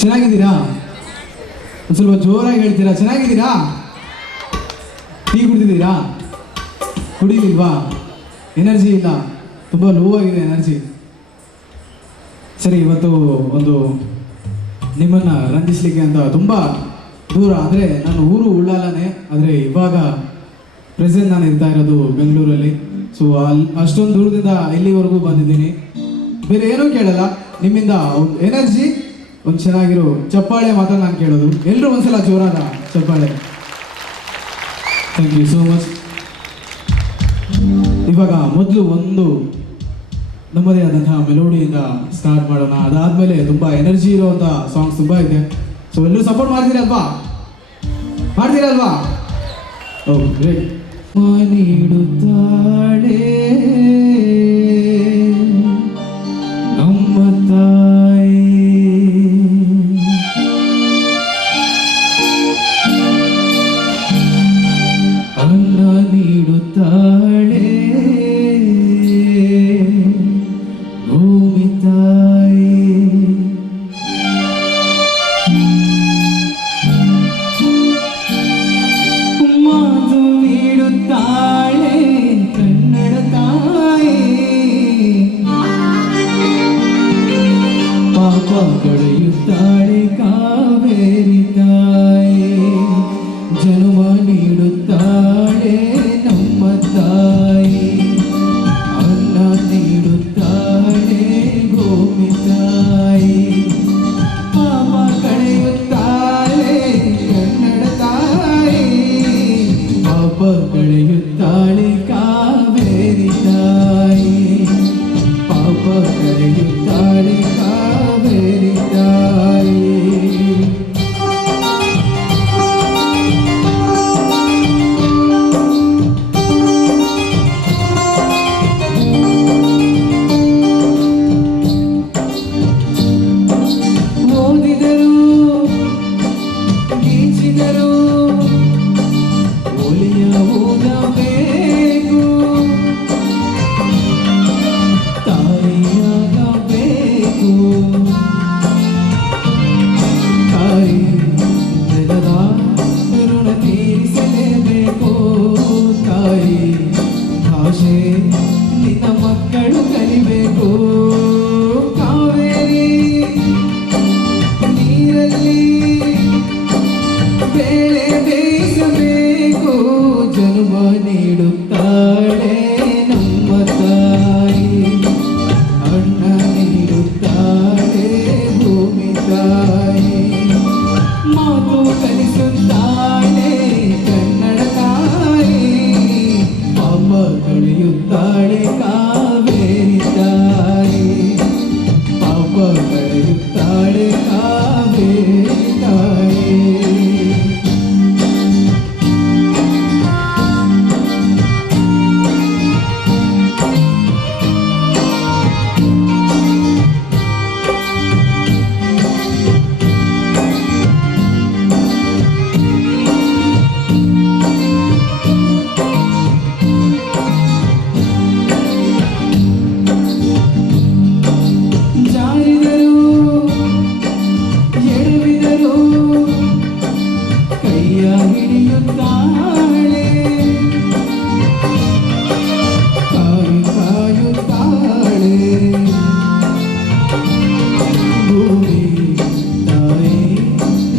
ಚೆನ್ನಾಗಿದ್ದೀರಾ? ಒಂದು ಸ್ವಲ್ಪ ಜೋರಾಗಿ ಹೇಳ್ತೀರಾ? ಚೆನ್ನಾಗಿದ್ದೀರಾ? ಟೀ ಕುಡಿದಿದ್ದೀರಾ? ಕುಡಿಲಿಲ್ವಾ? ಎನರ್ಜಿ ಇಲ್ಲ, ತುಂಬ ಲೋ ಆಗಿದೆ ಎನರ್ಜಿ. ಸರಿ, ಇವತ್ತು ಒಂದು ನಿಮ್ಮನ್ನು ರಂಜಿಸಲಿಕ್ಕೆ ಅಂತ ತುಂಬ ದೂರ, ಅಂದರೆ ನನ್ನ ಊರು ಉಳ್ಳಾಲನೇ, ಆದರೆ ಇವಾಗ ಪ್ರೆಸೆಂಟ್ ನಾನು ಇರ್ತಾ ಇರೋದು ಬೆಂಗಳೂರಲ್ಲಿ. ಸೊ ಅಷ್ಟೊಂದು ದೂರದಿಂದ ಇಲ್ಲಿವರೆಗೂ ಬಂದಿದ್ದೀನಿ. ಬೇರೆ ಏನೂ ಕೇಳಲ್ಲ, ನಿಮ್ಮಿಂದ ಒಂದು ಎನರ್ಜಿ, ಒಂದು ಚೆನ್ನಾಗಿರೋ ಚಪ್ಪಾಳೆ ಮಾತ್ರ ನಾನು ಕೇಳೋದು. ಎಲ್ಲರೂ ಒಂದ್ಸಲ ಜೋರಾದ ಚಪ್ಪಾಳೆ. Thank you so much. ಇವಾಗ ಮೊದಲು ಒಂದು ನಮ್ಮದೇ ಆದಂತಹ ಮೆಲೋಡಿಯಿಂದ ಸ್ಟಾರ್ಟ್ ಮಾಡೋಣ. ಅದಾದಮೇಲೆ ತುಂಬ ಎನರ್ಜಿ ಇರುವಂಥ ಸಾಂಗ್ಸ್ ತುಂಬ ಇದೆ. ಸೊ ಎಲ್ಲರೂ ಸಪೋರ್ಟ್ ಮಾಡ್ತೀರಲ್ವಾ? ಮಾಡ್ತೀರಲ್ವಾ? Okay, great. ನೀಡುತ್ತಾಳೆ ನಮ್ಮ ತಾಯಿ, ಅನ್ನ ನೀಡುತ್ತಾಳೆ ಭೂಮಿ ತಾಯಿ. ಮಾತು ನೀಡುತ್ತಾಳೆ ಕನ್ನಡ ತಾಯಿ, ಪಾಪ ಕಳೆಯುತ್ತಾಳೆ ಕಾವೇರಿ ತಾಯಿ. ಜನ್ಮ ನೀಡುತ್ತಾಳೆ ನಮ್ಮ ತಾಯಿ, ಅನ್ನ ನೀಡುತ್ತಾಳೆ ಭೂಮಿ ತಾಯಿ. ಪಾಪ ಕಳೆಯುತ್ತಾಳೆ ಕನ್ನಡ ತಾಯಿ, ಪಾಪ ಕಳೆಯುತ್ತಾಳೆ ಕಾವೇರಿ ತಾಯಿ, ಪಾಪ ಕಳೆಯುತ್ತಾಳೆ ಕಾವೇರಿ ತಾಯಿ. ಓದಿದರು ಗೀಚಿದರು ಒಲಿಯ ಓದಬೇಕು, ತಾಯಿಯಾಗಬೇಕು. ತಾಯಿ ನೆಲದ ಋಣ ತೀರಿಸಲೇಬೇಕು. ತಾಯಿ ಭಾಷೆ ನಿನ್ನ ಮಕ್ಕಳು ಕಲಿಬೇಕು. ಕಾವೇರಿ ನೀರಲ್ಲಿ ಬೇಳೆ ಬೇಯಿಸಬೇಕು. ಜನ್ಮ ನೀಡುತ್ತಾಳೆ ನಮ್ಮ ತಾಯಿ, ಅನ್ನ ನೀಡುತ್ತಾಳೆ ಭೂಮಿ ತಾಯಿ. ಮಾತು ಕಲಿಸುತ್ತಾಳೆ ಕನ್ನಡ ತಾಯಿ, ಪಾಪ ಕಳೆಯುತ್ತಾಳೆ ಕಾವೇರಿ ತಾಯಿ, ಪಾಪ ಕಳೆಯುತ್ತಾಳೆ ಕಾವೇರಿ ತಾಯಿ. ಜಾರಿದರು ಎಡವಿದರು ಕೈಯ ಹಿಡಿಯುತ್ತಾಳೆ, ಕಾಯುತ್ತಾಳೆ ಭೂಮಿ ತಾಯಿ.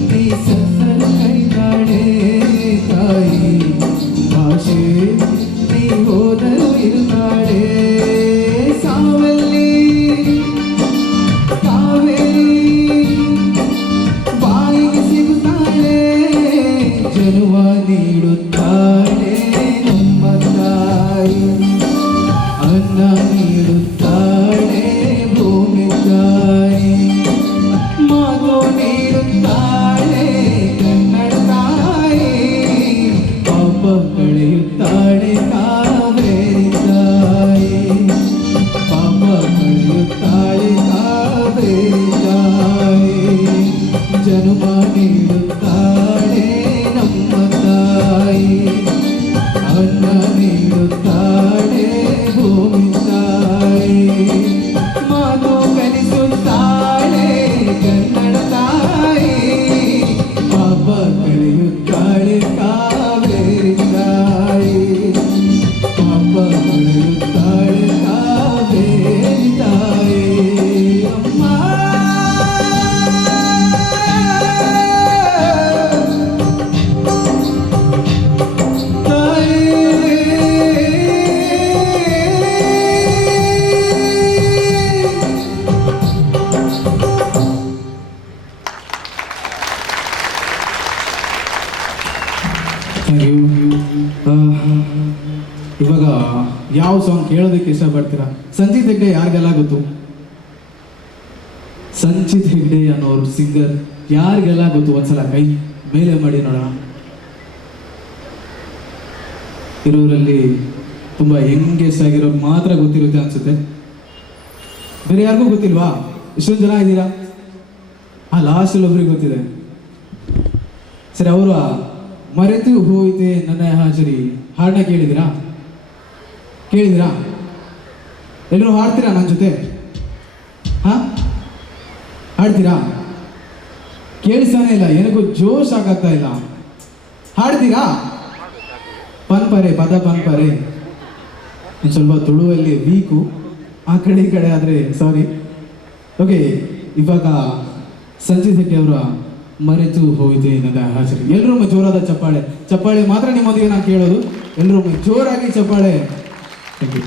ನೀ ಸತ್ತರ ಕೈತಾಳೆ ತಾಯಿ, ಭಾಷೆ ನೀ ಹೋದರು ಇರುತ್ತಾಳೆ. ಸಾವಲ್ಲಿ ಕಾವೇರಿ ಬಾಯಿಗೆ ಸಿಗುತ್ತಾಳೆ. ಜನ್ಮ ನೀಡುತ್ತಾಳೆ ನಮ್ಮ ತಾಯಿ, ಅನ್ನ ನೀಡುತ್ತಾಳೆ ಭೂಮಿ ತಾಯಿ. ಮಾತು ನೀಡುತ್ತಾಳೆ ಕನ್ನಡ ತಾಯಿ, ಪಾಪ ಕಳೆಯುತ್ತಾಳೆ ಕಾವೇರಿ ತಾಯಿ, ಪಾಪ ಕಳೆಯುತ್ತಾಳೆ ಕಾವೇರಿ ತಾಯಿ. ಜನ್ಮ ನೀಡುತ್ತಾಳೆ ನಮ್ಮ ತಾಯಿ, ಅನ್ನ ನೀಡುತ್ತಾಳೆ ಭೂಮಿ ತಾಯಿ. ಮಾತು ಕಲಿಸುತ್ತಾಳೆ ಕನ್ನಡ ತಾಯಿ, ಇವಾಗ ಯಾವ ಸಾಂಗ್ ಕೇಳೋದಕ್ಕೆ ಇಷ್ಟಪಡ್ತೀರಾ? ಸಂಚಿತ್ ಹೆಗ್ಡೆ ಯಾರಿಗೆಲ್ಲ ಗೊತ್ತು? ಸಂಚಿತ್ ಹೆಗ್ಡೆ ಅನ್ನೋರು ಸಿಂಗರ್ ಯಾರಿಗೆಲ್ಲ ಗೊತ್ತು? ಒಂದ್ಸಲ ಕೈ ಮೇಲೆ ಮಾಡಿ ನೋಡೋಣ. ಇರೋರಲ್ಲಿ ತುಂಬ ಯಂಗೆಸ್ಟ್ ಆಗಿರೋರು ಮಾತ್ರ ಗೊತ್ತಿರುತ್ತೆ ಅನ್ಸುತ್ತೆ. ಬೇರೆ ಯಾರಿಗೂ ಗೊತ್ತಿಲ್ವಾ? ಇಷ್ಟೊಂದು ಜನ ಇದ್ದೀರಾ? ಲಾಸ್ಟಲ್ಲಿ ಒಬ್ರಿಗೆ ಗೊತ್ತಿದೆ. ಸರಿ, ಅವರು ಮರೆತು ಹೋಯಿತೆ ನನ್ನ ಹಾಜರಿ ಹಾಡನ್ನ ಕೇಳಿದಿರಾ? ಎಲ್ಲರೂ ಹಾಡ್ತೀರಾ ನನ್ನ ಜೊತೆ? ಹಾಡ್ತೀರಾ? ಕೇಳಿಸ್ತಾನೆ ಇಲ್ಲ, ಏನಕ್ಕೂ ಜೋಶ್ ಆಗ್ತಾ ಇಲ್ಲ. ಹಾಡ್ತೀರಾ? ಪನ್ಪರೆ ಪದ ಪನ್ಪರೆ ಒಂದು ಸ್ವಲ್ಪ ತುಳುವಲ್ಲಿ ವೀಕು, ಆ ಕಡೆ ಈ ಕಡೆ ಆದರೆ ಸಾರಿ. ಓಕೆ, ಇವಾಗ ಸಂಚಿತ್ ಹೆಗ್ಡೆ ಅವರ ಮರೆತು ಹೋಯಿತೆ ನನ್ನ ಹಾಜರಿ. ಎಲ್ಲರೂ ಜೋರಾದ ಚಪ್ಪಾಳೆ ಮಾತ್ರ ನಿಮ್ಮೊಂದಿಗೆ ನಾನು ಕೇಳೋದು. ಎಲ್ಲರೂ ಜೋರಾಗಿ ಚಪ್ಪಾಳೆ. Thank you.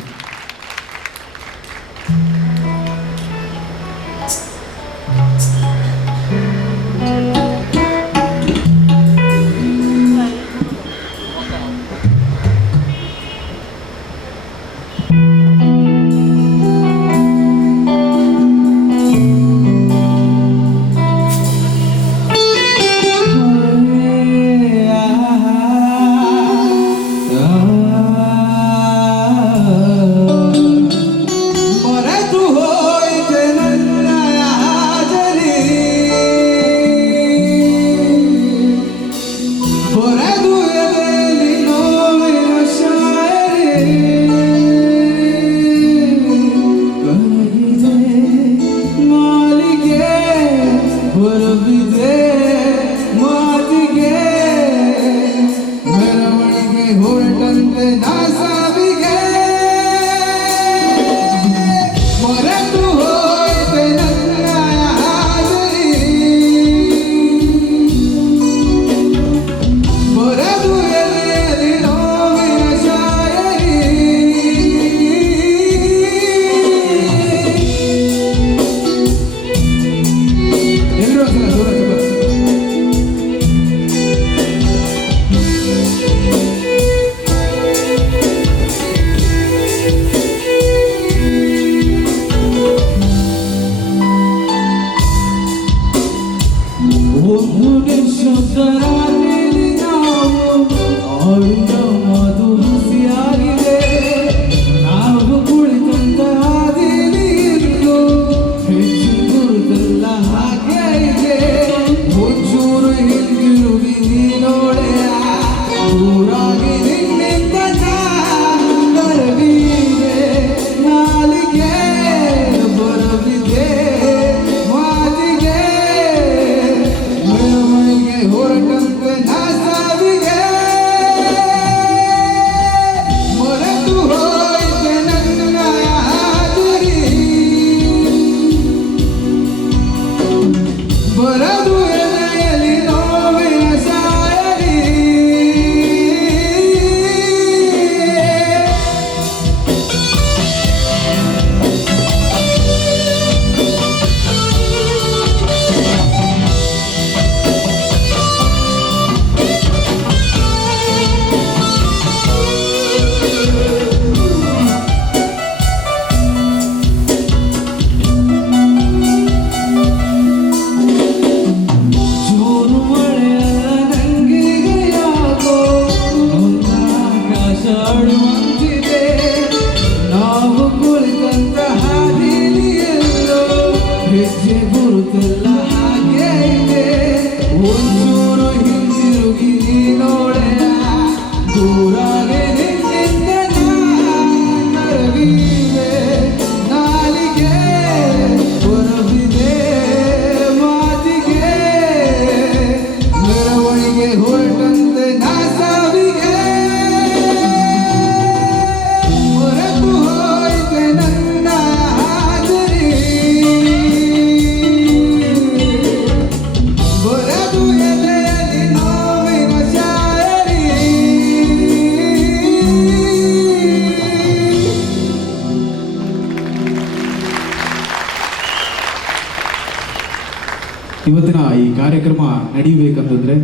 ಇವತ್ತಿನ ಈ ಕಾರ್ಯಕ್ರಮ ನಡೀಬೇಕಂತಂದ್ರೆ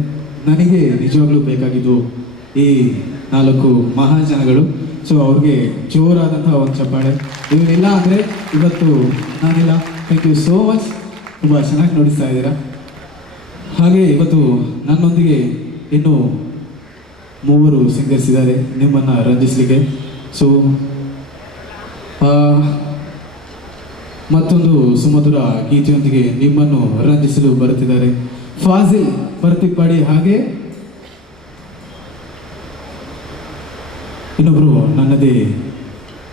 ನನಗೆ ನಿಜವಾಗ್ಲೂ ಬೇಕಾಗಿದ್ದು ಈ 4 ಮಹಾಜನಗಳು. ಸೊ ಅವ್ರಿಗೆ ಜೋರಾದಂತಹ ಒಂದು ಚಪ್ಪಾಳೆ. ಇವರಿಲ್ಲ ಅಂದರೆ ಇವತ್ತು ನಾನಿಲ್ಲ. Thank you so much. ತುಂಬ ಚೆನ್ನಾಗಿ ನೋಡಿಸ್ತಾ ಇದ್ದೀರಾ. ಹಾಗೆ ಇವತ್ತು ನನ್ನೊಂದಿಗೆ ಇನ್ನೂ 3 ಸಿಂಗರ್ಸ್ ಇದ್ದಾರೆ ನಿಮ್ಮನ್ನು ರಂಜಿಸಲಿಕ್ಕೆ. ಸೊ ಮತ್ತೊಂದು ಸುಮಧುರ ಗೀತೆಯೊಂದಿಗೆ ನಿಮ್ಮನ್ನು ರಂಜಿಸಲು ಬರುತ್ತಿದ್ದಾರೆ ಫಾಜಿಲ್ ಬರ್ತಿಪ್ಪಾಡಿ. ಹಾಗೆ ಇನ್ನೊಬ್ಬರು ನನ್ನದೇ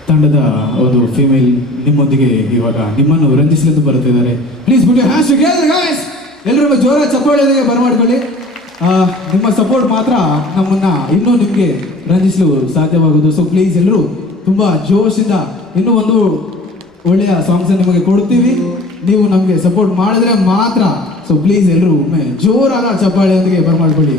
ತಂಡದ ಒಂದು ಫೀಮೇಲ್ ನಿಮ್ಮೊಂದಿಗೆ ಇವಾಗ ನಿಮ್ಮನ್ನು ರಂಜಿಸಲೆಂದು ಬರುತ್ತಿದ್ದಾರೆ. ಪ್ಲೀಸ್ ಬಿಡಿ ಹ್ಯಾಶ್ ಟುಗೆದರ್ ಗೈಸ್. ಎಲ್ಲರೂ ಜೋರ ಚಪ್ಪಾಳೆಯೊಂದಿಗೆ ಬರಮಾಡ್ಕೊಳ್ಳಿ. ನಿಮ್ಮ ಸಪೋರ್ಟ್ ಮಾತ್ರ ನಮ್ಮನ್ನು ಇನ್ನೂ ನಿಮಗೆ ರಂಜಿಸಲು ಸಾಧ್ಯವಾಗೋದು. ಸೊ ಪ್ಲೀಸ್ ಎಲ್ಲರೂ ತುಂಬ ಜೋಶಿಂದ ಇನ್ನೂ ಒಂದು ಒಳ್ಳೆಯ ಸಾಂಗ್ಸ್ ನಿಮಗೆ ಕೊಡ್ತೀವಿ, ನೀವು ನಮಗೆ ಸಪೋರ್ಟ್ ಮಾಡಿದ್ರೆ ಮಾತ್ರ. ಸೊ ಪ್ಲೀಸ್ ಎಲ್ಲರೂ ಒಮ್ಮೆ ಜೋರಾದ ಚಪ್ಪಾಳೆಯೊಂದಿಗೆ ಬರಮಾಡ್ಕೊಳ್ಳಿ.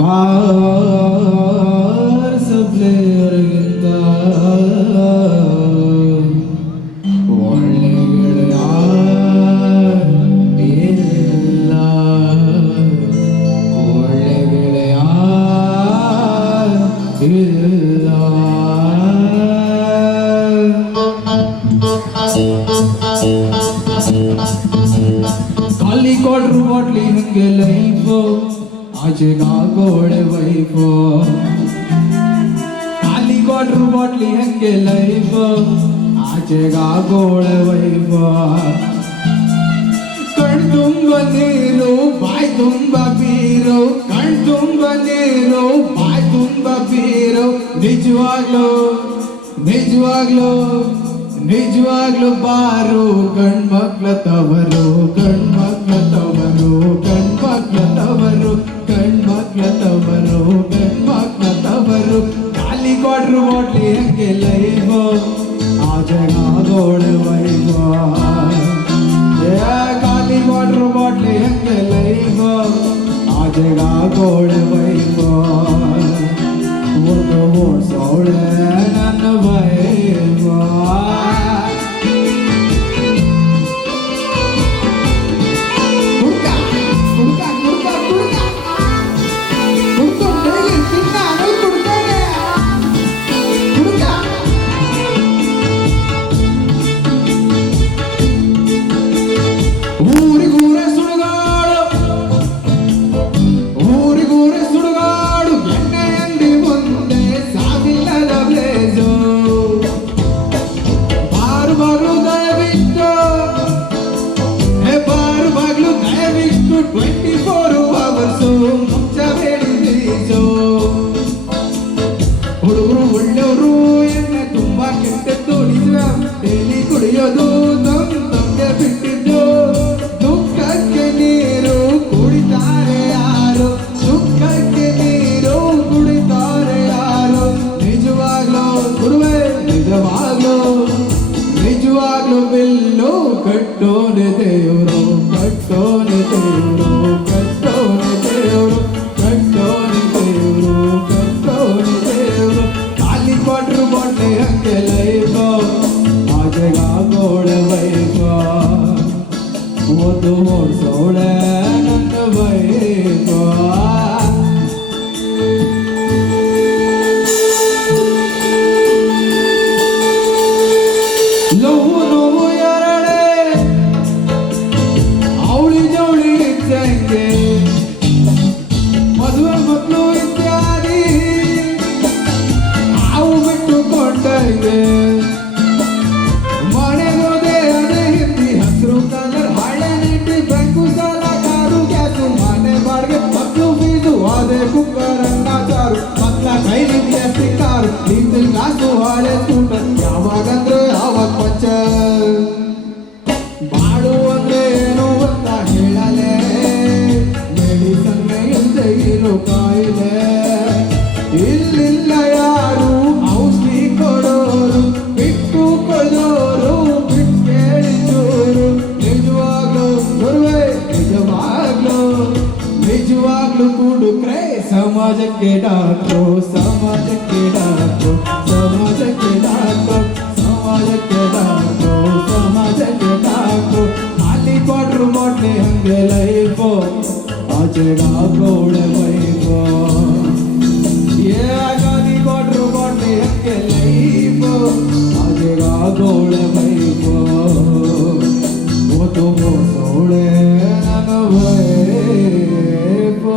बाहर सब ले ಖಾಲಿ ಕೊಡ್ರು ಬಾಟ್ಲಿ ಹಂಗೆ ಲೈಫು ಆಚೆಗಾಗೋಳೆ ವೈಫು ಖಾಲಿ ಕೊಡ್ರು ಬಾಟ್ಲಿ ಹಂಗೆ ಲೈಫು ಆಚೆಗಾಗೋಳೆ ವೈಫು ಕಣ್ ತುಂಬ ನೀರು ಬಾಯ್ ತುಂಬ ಬೀರು ಕಣ್ ತುಂಬ ನೀರು ಬಾಯ್ ತುಂಬ ಬೀರು ನಿಜವಾಗ್ಲು ನಿಜವಾಗ್ಲು ನಿಜವಾಗ್ಲು ಬಾರು ಗಂಡ್ಮಕ್ಳ ತವರು ಗಂಡ್ಮಕ್ಳ ತವರು ಗಂಡ್ಮಕ್ಳ ತವರು ಗಂಡ್ಮಕ್ಳ ತವರು ಗಂಡ್ಮಕ್ಳ ತವರು ಖಾಲಿ ಕೊಡ್ರು ಬಾಟ್ಲಿ ಹಂಗೆ ಲೈಫು ಆಚೆಗಾಗೋಳೆ ವೈಫು ಖಾಲಿ ಕೊಡ್ರು ಬಾಟ್ಲಿ ಹಂಗೆ ಲೈಫು ಆಚೆಗಾಗೋಳೆ ವೈಫು ಒಂದು ಓಡ್ಸೋಳೆ ನನ್ನ ವೈಫು ಹುಡುಗರು ಒಳ್ಳೆಯವರು ಎಣ್ಣೆ ತುಂಬಾ ಕೆಟ್ಟದ್ದು ನಿಜ ಡೈಲಿ ಕುಡಿಯೋದು ನಮ್ಗೆ ಬಿಟ್ಟಿದ್ದು ದುಃಖಕ್ಕೆ ನೀರು ಕುಡಿತಾರೆ ಯಾರು ದುಃಖಕ್ಕೆ ನೀರು ಕುಡಿತಾರೆ ಯಾರು ನಿಜವಾಗ್ಲೂ ಗುರುವೇ ನಿಜವಾಗ್ಲೂ ನಿಜವಾಗ್ಲೂ ಬಿಲ್ಲು ಕಟ್ಟೋನೆ ದೇವರು ಕಟ್ಟೋನೆ ದೇವರು ಕಟ್ಟೋನೆ ದೇವರು ಕಟ್ಟೋನೆ ದೇವರು ಕಟ್ಟೋನೆ ದೇವರು ಖಾಲಿ ಕೊಟ್ರು ಬಾಟ್ಲಿ ಹಂಗೆ ಲೈಫು ಆಚೆಗಾಗೋಳೆ ವೈಫು ಒಂದು ಓಡ್ಸೋಳೆ ನನ್ನ ವೈಫು ನೋವು ನೋವು ಎರಡೇ ಅವಳಿ ಜವಳಿ ಇದ್ದಂಗೆ ಮದುವೆ ಮಕ್ಕಳು ಇತ್ಯಾದಿ ಅವು ಬಿಟ್ಟುಕೊಂಡಂಗೆ ಮನೆಗೋದೆ ಅದೇ ಹಿಂದಿ ಹಸಿರು ಕಲರ್ ಹಳೆ ನೀತಿ ಬ್ಯಾಂಕು ಸಾಲ ಕಾರು ಗ್ಯಾಸು ಮನೆ ಬಾಡಿಗೆ ಮಕ್ಕಳು ಫೀಸು ಅದೇ ಕುಕ್ಕರ್ ಅನ್ನ ಚಾರು ಮಕ್ಕಳ ಕೈಲಿ ಜಾಸ್ತಿ ಕಾರು ನಿಂತು ಕಾಸು ಹಳೆ ಸ್ಕೂಟರ್ ಯಾವಾಗಂದ್ರೆ ಆವಾಗ ಪಂಚ ಬಾಳು ಅಂದ್ರೆ ಏನು ಅಂತ ಹೇಳಲೆ ಮೆಡಿಸನ್ ಇಲ್ಲದೆ ಇರೋ ಕಾಯಿಲೆ ಇಲ್ಲಿಲ್ಲ ಯಾರು ಔಷಧಿ ಕೊಡೋರು ಬಿಟ್ಟು ಕೊಡೋರು ಬಿಟ್ಟು ಕೇಳಿ ಚೋರು ನಿಜವಾಗ್ಲು ಗುರುವೇ ನಿಜವಾಗ್ಲು ನಿಜವಾಗ್ಲು ಕುಡುಕ್ರೆ ಸಮಾಜಕ್ಕೆ ಡಾಕ್ಟ್ರು ಸಮಾಜಕ್ಕೆ ಡಾಕ್ಟ್ರು ಸಮಾಜಕ್ಕೆ ಡಾಕ್ಟ್ರು ಸಮಾಜಕ್ಕೆ ಡಾಕ್ಟ್ರು ಸಮಾಜಕ್ಕೆ ಡಾಕ್ಟ್ರು ಖಾಲಿ ಕೊಟ್ರು ಬಾಟ್ಲಿ ಹಂಗೆ ಲೈಫು ಆಚೆಗಾಗೋಳೆ ವೈಫು ಖಾಲಿ ಕೊಟ್ರು ಬಾಟ್ಲಿ ಹಂಗೆ ಲೈಫು ಆಚೆಗಾಗೋಳೆ ವೈಫು ಓದು ಓದೋಳೆ ನನ್ನ ವೈಫು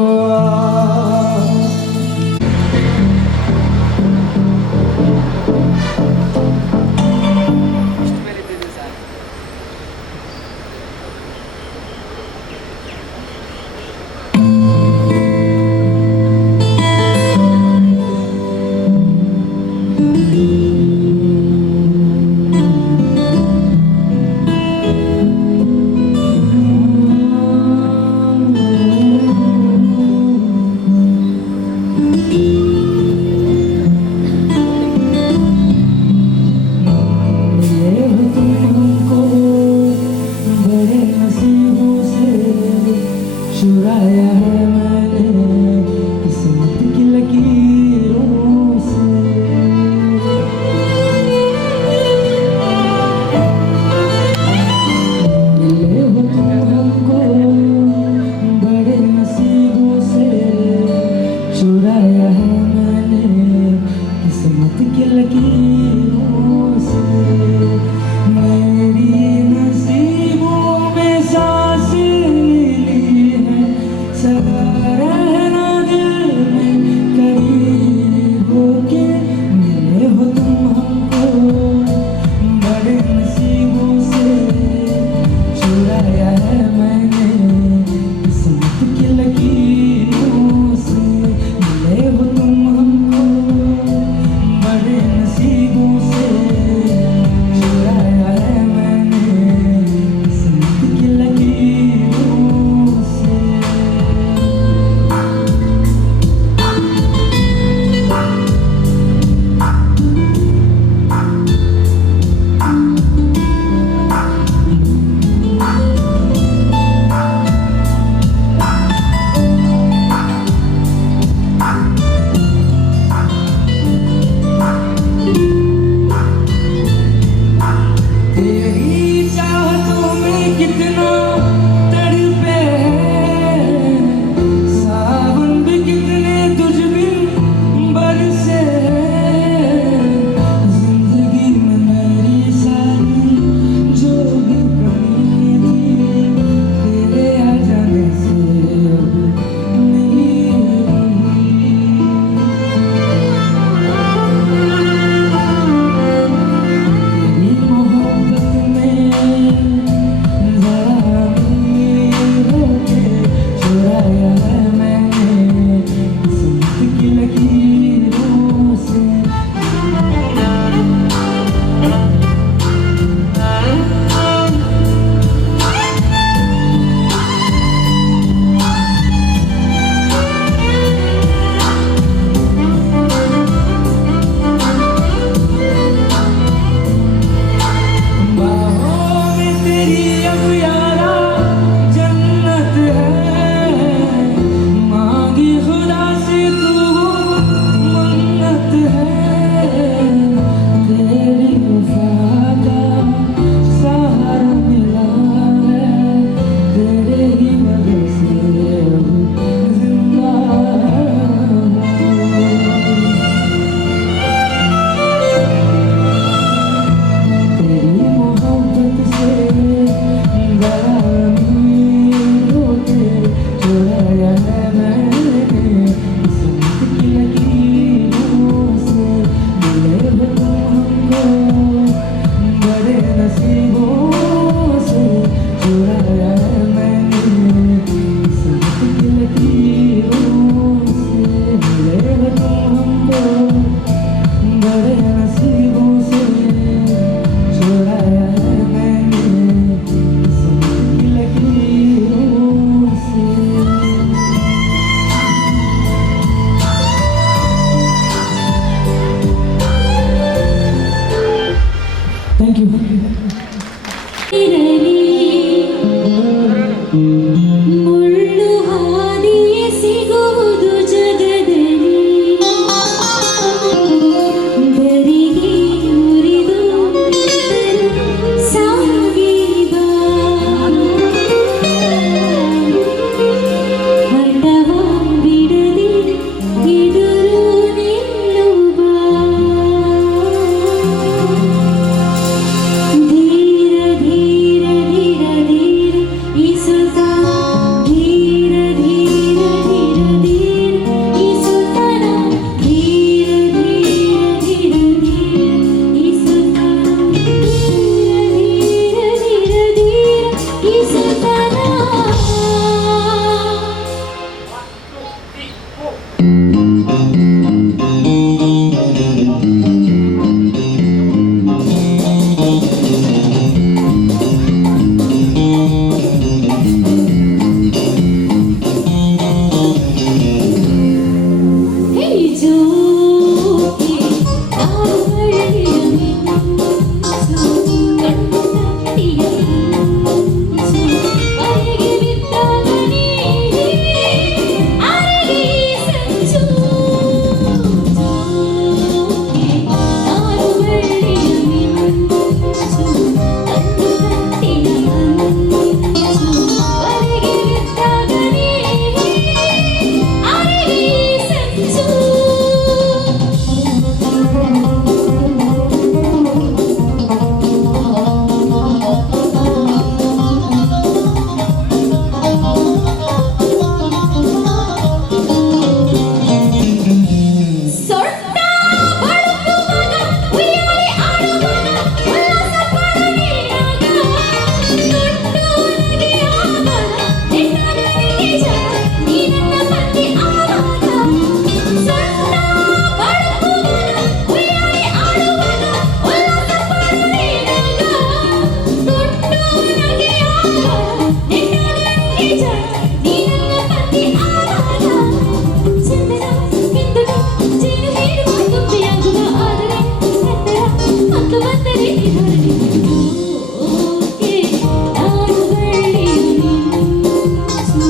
ಥ್ಯಾಂಕ್ ಯು. ಮುಳ್ಳು ಹಾದಿಯೇ ಸಿಗುವುದು ಜಗದಲ್ಲಿ, ಬರಿಗೆ ಮುರಿದು ಸಾಗಿದ ಹಠವ ಬಿಡದೆ ಎದುರು ನಿಲ್ಲುವ ಧೀರ ಧೀರ ಧೀರ ಧೀರ ಈಸುತ್ತ ಧೀರ ಧೀರ ಧೀರ ಧೀರ ಈಸುತ್ತನ ಧೀರ ಧೀರ ಧೀರ ಧೀರ ಈಸುತ್ತ ಧೀರ ಧೀರ ಧೀರ ಧೀರ ಈಸುತ್ತನ. ಹೇ ಜೋಗಿ ನಾವು ಬಳ್ಳಿಯ ಮಿಂಚು, ಕಣ್ಣು ತಟ್ಟಿಯ ಮಿಂಚು, ಬರೆಗೆ ಬಿದ್ದಾಗ ನೀ ಅರೆಗೆ ಸಂಚು. ಜೋಗಿ ನಾವು ಬಳ್ಳಿಯ ಮಿಂಚು, ಕಣ್ಣು ತಟ್ಟಿಯ ಮಿಂಚು, ಬರೆಗೆ ಬಿದ್ದಾಗ ನೀ ಅರೆಗೆ ಸಂಚು. ಸೊಟ್ಟ ಬಳುಕುವಾಗ ಉಯ್ಯಾಲೆ ಆಡುವಾಗ ಉಲ್ಲಾಸ ಪಡನೀನಾಗ ದೊಡ್ಡವನಿಗೆ ಆವಾಗ ನಿನ್ನವನಿಗೆ ಜನ ನೀ ನನ್ನ ಪತಿ ಆವಾಗ. ಸೊಟ್ಟ ಬಳುಕುವಾಗ ಉಯ್ಯಾಲೆ ಆಡುವಾಗ ಉಲ್ಲಾಸ ಪಡನೀನಾಗ ದೊಡ್ಡವನಿಗೆ ಆವಾಗ ನಿನ್ನವನಿಗೆ ಜನ ನೀ ನನ್ನ ಪತಿ ಆವಾಗ. ಚಂದನ ಕಿತ್ತುಟ ಜೇನು ಹೇಳುವ ತುಂಬಿಯಾಗುವ ಆದರೆ ಎತ್ತರ ಮತ್ತು ಬಂದರೆ ಇದರಲ್ಲಿ ಓಕೆ ನಾನು ಬಳ್ಳಿಯ ಮಿಂಚು,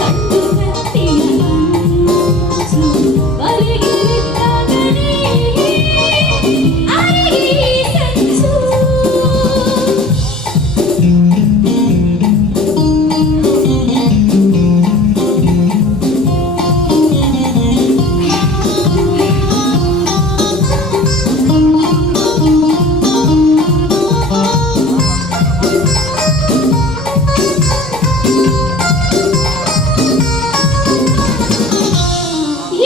ಕಣ್ಣು ಕತ್ತಿಯ ಮಿಂಚು, ಬಲೆಗೆ ಬಿದ್ದಾಗ ನೀ ಅರೆಗೆ ಸಂಚು.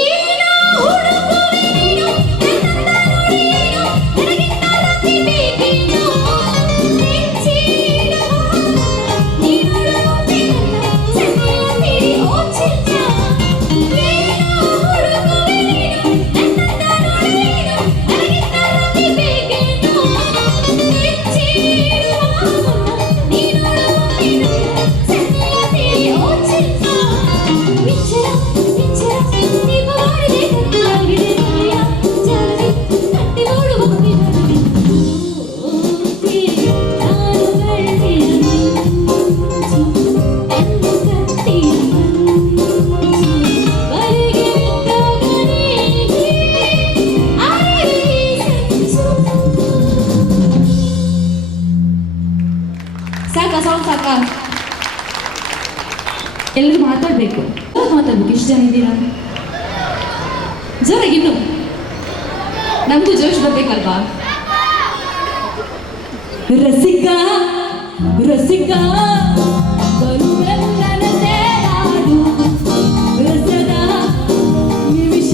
ಏನೋ ಹುಡುಕುವೆ ನೀನು ನನ್ನನ್ನ ನೋಡಿ ಏನೋ ನನಗಿಂತ ರಾತ್ರಿ ಬೇಕೇನೋ ನೆಚ್ಚಿನ ನೀನೊಡನೆ ನನ್ನ ಸನ್ನೆಯ ತೀರಿ ಓ ಚಿನ್ನ. ಏನೋ ಹುಡುಕುವೆ ನೀನು ನನ್ನನ್ನ ನೋಡಿ ಏನೋ ನನಗಿಂತ ರಾತ್ರಿ ಬೇಕೇನೋ ನೆಚ್ಚಿನ ನೀನೊಡನೆ ನನ್ನ ಸನ್ನೆಯ ತೀರಿ ಓ ಚಿನ್ನ. ವಿಚಾರ ವಿಚಾರ ನೀವು ಮಾಡಿದೆ ಕಟ್ಟಾಗಿದೆ ಮಾಯ ಜಾಲರಿ ಕಟ್ಟಿ ನೋಡುವ ವಿಧಾನವೇ. ಓಕೆ ನಾನು ಬಳ್ಳಿಯ ಮಿಂಚು, ಕಣ್ಣು ಕತ್ತಿಯ ಮಿಂಚು, ಬಲೆಗೆ ಬಿದ್ದಾಗ ನೀ ಅರೆಗೆ ಸಂಚು. ಸಾಕ ಸಾಂಗ್ ಸಾಕ? ಎಲ್ಲರೂ ಮಾತಾಡ್ಬೇಕು. ಮಾತಾಡ್ಬೇಕು. ಇಷ್ಟು ಜನ ಇದ್ದೀರಾ, ಜೋರಾಗಿನ್ನು ನಮಗೂ ಜೋಶ್ ಬರ್ಬೇಕಲ್ವಾ? ರಸಿಕ ರಸಿಕ ಬರುವೆಲ್ಲನದೇ ನಾಡು, ರಸದ ನಿಮಿಷ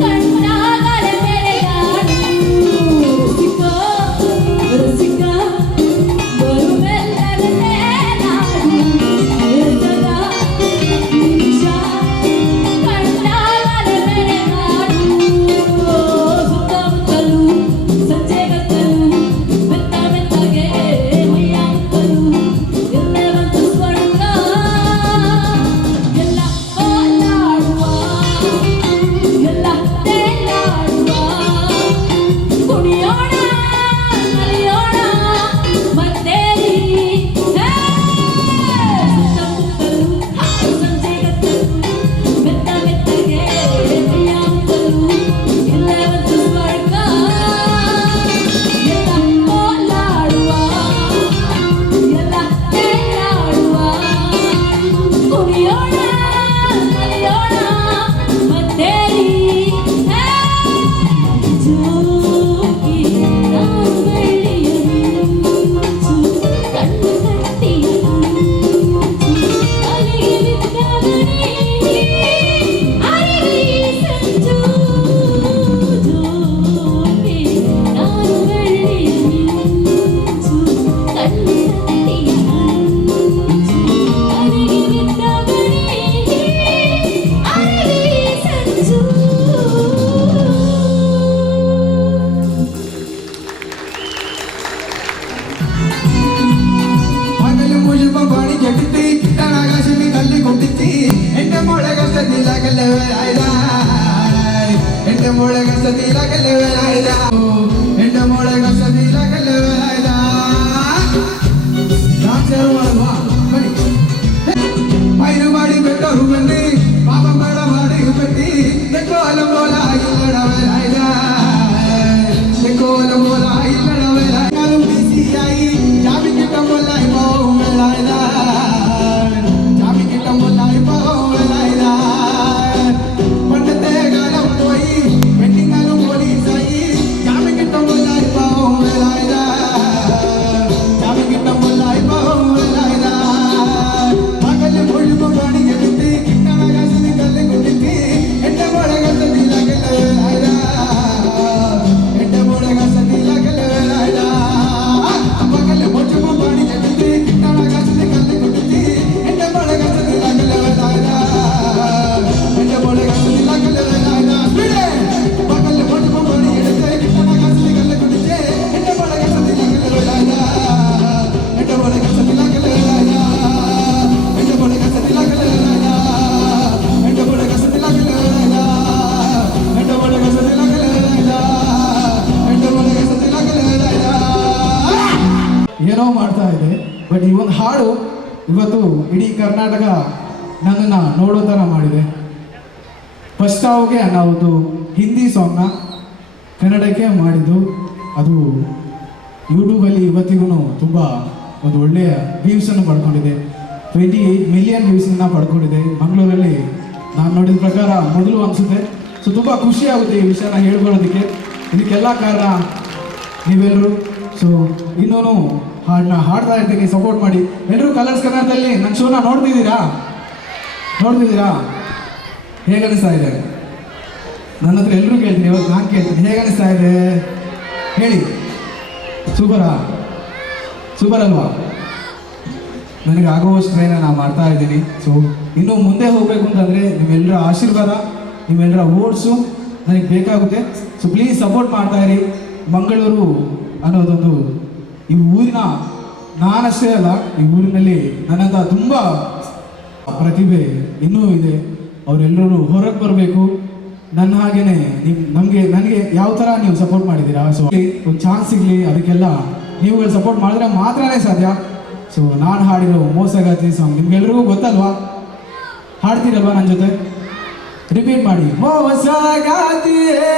ಕಣ್ಣಾಗಲೇ ಬೆಳೆದಾಡು. ರಸಿಕ ರಸಿಕ ಬರುವೆಲ್ಲನದೇ ನಾಡು, ರಸದ ನಿಮಿಷ ಕಣ್ಣಾಗಲೇ ಬೆಳೆದಾಡು. ಸುತ್ತಮುತ್ತಲು ಸಂಜೆಗತ್ತಲು ಮೆತ್ತ ಮೆತ್ತಗೆ ಮೈಯ ಮುತ್ತಲು ಕಸದಿಲ ಗೆಲ್ಲವೆಲಾಯ್ದ ಹೆಂಡ ಮೊಳೆ ಕಸದಿಲ ಗೆಲ್ಲವೆಲಾಯ್ದ ಡಾನ್ಸ್ ಯಾರು ಮಾಡಲ್ವಾ ಬನ್ನಿ ಮೈರು ಮಾಡಿ ಬೆಟ್ಟರು ಬನ್ನಿ ಪಾಪ ಬೇಡ ಮಾಡಿ ಬೆಟ್ಟಿ ತೆಕ್ಕೋಲ ಮೋಲ ಇಲ್ಲಡವೆಲಾಯ್ದ ತೆಕ್ಕೋಲ ಮೋಲ ಇಲ್ಲಡವೆಲಾಯ್ದ ನಾನು ಬಿಸಿಯಾಗಿ ಜಾಬಿ ಕಿಟ್ಟ ಮೊಲ್ಲ ಇಪ್ಪವೆಲಾಯ್ದ ಜಾಬಿ ಕಿಟ್ಟ ಮೊಲ್ಲ ಇಪ್ಪವೆಲಾಯ್ದ ಪಂಡತೆ ಗಾಲಂ ಹೋಯಿ ಬೆಟ್ಟಿಂಗಲು ಪೊಲೀಸಾಯಿ ಜಾಬಿ ಕಿಟ್ಟ ಮೊಲ್ಲ ಇಪ್ಪವೆಲಾಯ್ದ ಜಾಬಿ ಕಿಟ್ಟ ಮೊಲ್ಲ ಇಪ್ಪವೆಲಾಯ್ದ ಮಗಲೆ ಮುಳ್ಳು ಗಾಡಿಗೆ ಬಿಟ್ಟಿ ಕಿಟ್ಟಣ ಗಾಸಿನ ಕಲ್ಲೆ ಗುಂಡಿತಿ ಎಂಟ ಮೊಳಗ ಸದಿಲ ಗೆಲ್ಲವೆಲಾಯ್ದ ಎಂಟ ಮೊಳಗ ಸದಿಲ ಗೆಲ್ಲವೆಲಾಯ್ದ ಮಗಲೆ ಮುಳ್ಳು ಗಾಡಿಗೆ ಬಿಟ್ಟಿ ಕಿಟ್ಟಣ ಗಾಸಿನ ಕಲ್ಲೆ ಗುಂಡಿತಿ ಎಂಟ ಮೊಳಗ ಸದಿಲ ಗೆಲ್ಲವೆಲಾಯ್ದ ಎಂಟ ಮೊಳಗ ಸದಿಲ ಗೆಲ್ಲವೆಲಾಯ್ದ ಬಿಡೆ ಮಗಲೆ ಮುಳ್ಳು ಗಾಡಿಗೆ ಬಿಟ್ಟಿ ಕಿಟ್ಟಣ ಗಾಸಿನ ಕಲ್ಲೆ ಗುಂಡಿತಿ ಎಂಟ ಮೊಳಗ ಸದಿಲ ಗೆಲ್ಲವೆಲಾಯ್ದ ಎಂಟ ಮೊಳಗ ಸದಿಲ ಗೆಲ್ಲವೆಲಾಯ್ದ ಎಂಟ ಮೊಳಗ ಸದಿಲ ಗೆಲ್ಲವೆಲಾಯ್ದ ಎಂಟ ಮೊಳಗ ಸದಿಲ ಗೆಲ್ಲವೆಲಾಯ್ದ ಎಂಟ ಮೊಳಗ ಸದಿಲ ಗೆಲ್ಲವೆಲಾಯ್ದ ಎಂಟ ಮೊಳಗ ಸದಿಲ ಗೆಲ್ಲವೆಲಾಯ್ದ ಏನೋ ಮಾಡ್ತಾ ಇದೆ. ಬಟ್ ಈ ಒಂದು ಹಾಡು ಇವತ್ತು ಇಡೀ ಕರ್ನಾಟಕ ನನ್ನನ್ನು ನೋಡೋ ಥರ ಮಾಡಿದೆ. ಫಸ್ಟ್ ಹಾವಿಗೆ ನಾವೊಂದು ಹಿಂದಿ ಸಾಂಗ್ನ ಕನ್ನಡಕ್ಕೆ ಮಾಡಿದ್ದು, ಅದು ಯೂಟ್ಯೂಬಲ್ಲಿ ಇವತ್ತಿಗೂ ತುಂಬ ಒಂದು ಒಳ್ಳೆಯ ವ್ಯೂಸನ್ನು ಪಡ್ಕೊಂಡಿದೆ. 28 ಮಿಲಿಯನ್ ವ್ಯೂಸನ್ನು ಪಡ್ಕೊಂಡಿದೆ. ಮಂಗಳೂರಲ್ಲಿ ನಾನು ನೋಡಿದ ಪ್ರಕಾರ ಮೊದಲು ಅನಿಸುತ್ತೆ. ಸೊ ತುಂಬ ಖುಷಿ ಆಗುತ್ತೆ ಈ ವಿಷಯನ ಹೇಳ್ಕೊಳ್ಳೋದಕ್ಕೆ. ಇದಕ್ಕೆಲ್ಲ ಕಾರಣ ನೀವೆಲ್ಲರೂ. ಸೊ ಇನ್ನೂ ಹಾಡನ್ನ ಹಾಡ್ತಾ ಇರ್ತೀನಿ, ಸಪೋರ್ಟ್ ಮಾಡಿ ಎಲ್ಲರೂ. ಕಲರ್ಸ್ ಕನ್ನಡದಲ್ಲಿ ನನ್ನ ಶೋನ ನೋಡ್ತಿದ್ದೀರಾ? ಹೇಗೆ ಅನಿಸ್ತಾ ಇದೆ? ನನ್ನ ಹತ್ರ ಎಲ್ಲರೂ ಕೇಳ್ತೀನಿ, ಇವತ್ತು ನಾನು ಕೇಳ್ತೀನಿ, ಹೇಗೆ ಅನಿಸ್ತಾ ಇದೆ ಹೇಳಿ. ಸೂಪರ್ ಅಲ್ವಾ? ನನಗೆ ಆಗುವಷ್ಟು ಟ್ರೈನ ನಾನು ಮಾಡ್ತಾ ಇದ್ದೀನಿ. ಸೊ ಇನ್ನೂ ಮುಂದೆ ಹೋಗಬೇಕು ಅಂತಂದರೆ ನಿಮ್ಮೆಲ್ಲರ ಆಶೀರ್ವಾದ, ನಿಮ್ಮೆಲ್ಲರ ಓಟ್ಸು ನನಗೆ ಬೇಕಾಗುತ್ತೆ. ಸೊ ಪ್ಲೀಸ್ ಸಪೋರ್ಟ್ ಮಾಡ್ತಾ ಇರಿ. ಮಂಗಳೂರು ಅನ್ನೋದೊಂದು ಈ ಊರಿನ, ನಾನಷ್ಟೇ ಅಲ್ಲ, ಈ ಊರಿನಲ್ಲಿ ನನ್ನಂಥ ತುಂಬ ಪ್ರತಿಭೆ ಇನ್ನೂ ಇದೆ. ಅವರೆಲ್ಲರೂ ಹೊರಗೆ ಬರಬೇಕು. ನನ್ನ ಹಾಗೇನೆ ನನಗೆ ಯಾವ ಥರ ನೀವು ಸಪೋರ್ಟ್ ಮಾಡಿದ್ದೀರಾ. ಸೊ ಒಂದು ಚಾನ್ಸ್ ಸಿಗಲಿ, ಅದಕ್ಕೆಲ್ಲ ನೀವುಗಳು ಸಪೋರ್ಟ್ ಮಾಡಿದ್ರೆ ಮಾತ್ರನೇ ಸಾಧ್ಯ. ಸೊ ನಾನು ಹಾಡಿರೋ ಮೋಸಗಾತಿ ಸಾಂಗ್ ನಿಮ್ಗೆಲ್ರಿಗೂ ಗೊತ್ತಲ್ವಾ? ಹಾಡ್ತೀರಲ್ವಾ ನನ್ನ ಜೊತೆ? ರಿಪೀಟ್ ಮಾಡಿ. ಮೋಸಗಾತಿಯೇ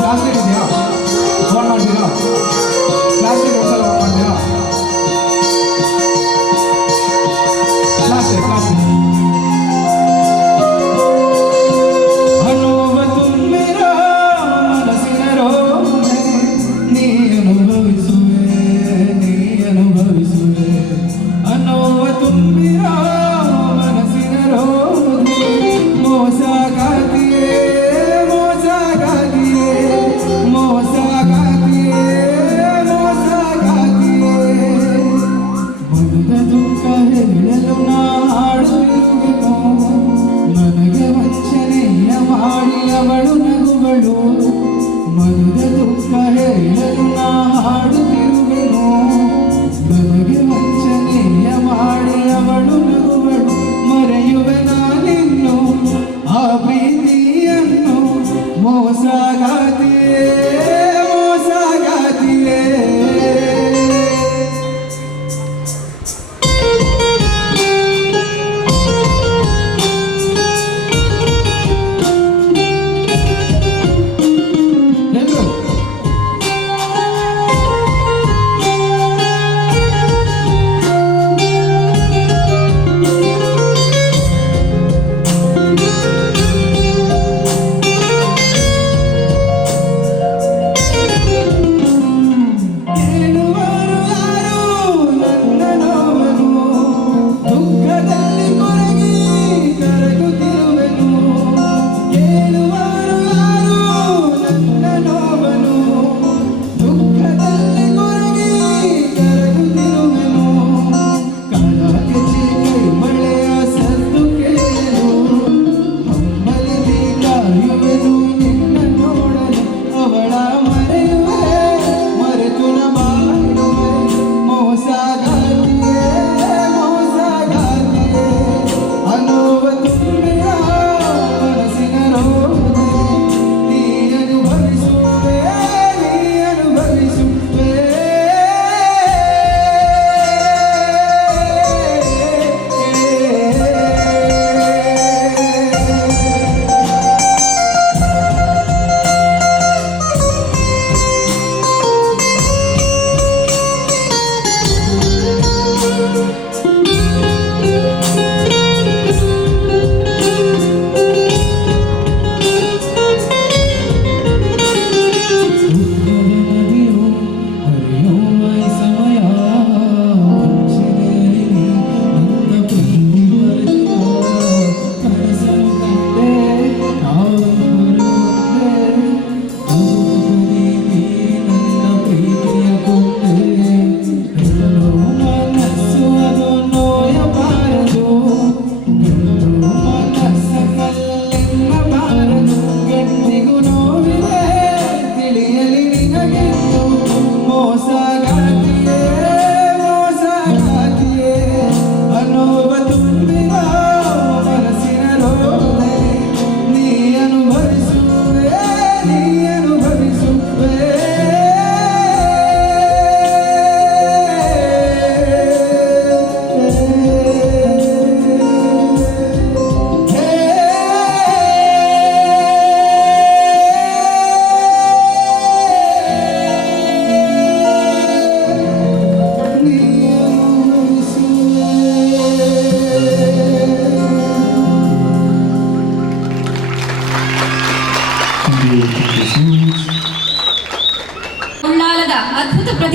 ಫ್ಲಾಶ್ ಲೈಟ್ ಇದೆಯಾ? ಆನ್ ಮಾಡ್ತೀರಾ? ಫ್ಲಾಶ್ ಲೈಟ್ ಒಂದ್ಸಲ ಆನ್ ಮಾಡ್ತೀರಾ?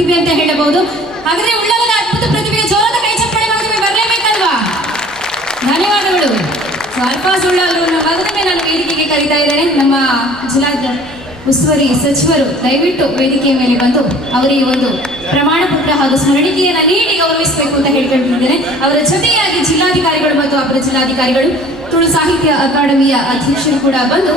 ಪ್ರತಿಭೆ ಅಂತ ಹೇಳಬಹುದು. ಹಾಗಾದ್ರೆ ಉಳ್ಳಾಲದ ಅದ್ಭುತ ಪ್ರತಿಭೆಗೆ ಜೋರಾದ ಕೈ ಚಪ್ಪಾಳೆ ಮಗದೊಮ್ಮೆ ಬರಲೇಬೇಕಲ್ವಾ? ಧನ್ಯವಾದಗಳು. ಅಲ್ಫಾಜ್ ಉಳ್ಳಾಲ್ ಮಗದೊಮ್ಮೆ ನಾನು ವೇದಿಕೆಗೆ ಕರೀತಾ ಇದ್ದೇನೆ. ನಮ್ಮ ಜಿಲ್ಲಾ ಉಸ್ತುವಾರಿ ಸಚಿವರು ದಯವಿಟ್ಟು ವೇದಿಕೆಯ ಮೇಲೆ ಬಂದು ಅವರಿಗೆ ಒಂದು ಪ್ರಮಾಣ ಪತ್ರ ಹಾಗೂ ಸ್ಮರಣಿಕೆಯನ್ನು ನೀಡಿ ಗೌರವಿಸಬೇಕು ಅಂತ ಹೇಳ್ಕೊಳ್ತಿದ್ದೇನೆ. ಅವರ ಜೊತೆಯಾಗಿ ಜಿಲ್ಲಾಧಿಕಾರಿಗಳು ಮತ್ತು ಅಪರ ಜಿಲ್ಲಾಧಿಕಾರಿಗಳು, ತುಳು ಸಾಹಿತ್ಯ ಅಕಾಡೆಮಿಯ ಅಧ್ಯಕ್ಷರು ಕೂಡ ಬಂದು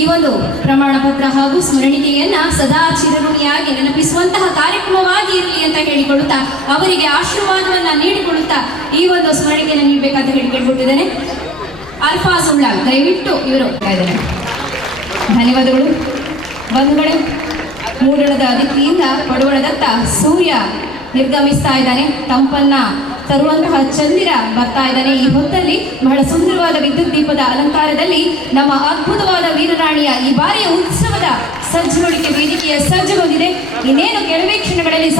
ಈ ಒಂದು ಪ್ರಮಾಣ ಪತ್ರ ಹಾಗೂ ಸ್ಮರಣಿಕೆಯನ್ನ ಸದಾ ಚಿರಋಣಿಯಾಗಿ ನೆನಪಿಸುವಂತಹ ಕಾರ್ಯಕ್ರಮವಾಗಿ ಇರಲಿ ಅಂತ ಹೇಳಿಕೊಳ್ಳುತ್ತಾ ಅವರಿಗೆ ಆಶೀರ್ವಾದವನ್ನ ನೀಡಿಕೊಳ್ಳುತ್ತಾ ಈ ಒಂದು ಸ್ಮರಣಿಕೆಯನ್ನು ನೀಡಬೇಕಂತ ಹೇಳಿಕೊಳ್ಬಿಟ್ಟಿದ್ದೇನೆ. ಅಲ್ಫಾಜ್ ಉಳ್ಳಾಲ್ ದಯವಿಟ್ಟು ಇವರು ಇದ್ದಾರೆ. ಧನ್ಯವಾದಗಳು ಬಂಧುಗಳೇ. ಮೂಡಣದ ದಿಕ್ಕಿಯಿಂದ ಪಡುವಣದತ್ತ ಸೂರ್ಯ ನಿರ್ಗಮಿಸ್ತಾ ಇದ್ದಾನೆ. ತಂಪನ್ನ ತರುವಂತಹ ಚಂದಿರ ಬರ್ತಾ ಇದ್ದಾನೆ. ಈ ಹೊತ್ತಲ್ಲಿ ಬಹಳ ಸುಂದರವಾದ ವಿದ್ಯುತ್ ದೀಪದ ಅಲಂಕಾರದಲ್ಲಿ ನಮ್ಮ ಅದ್ಭುತವಾದ ವೀರರಾಣಿಯ ಈ ಬಾರಿಯ ಉತ್ಸವದ ಸಜ್ಜುಗೊಳಿಕೆ ವೇದಿಕೆಯ ಸಜ್ಜುಗೊಂಡಿದೆ. ಇನ್ನೇನು ಕೆಲವೇ ಕ್ಷಣಗಳಲ್ಲಿ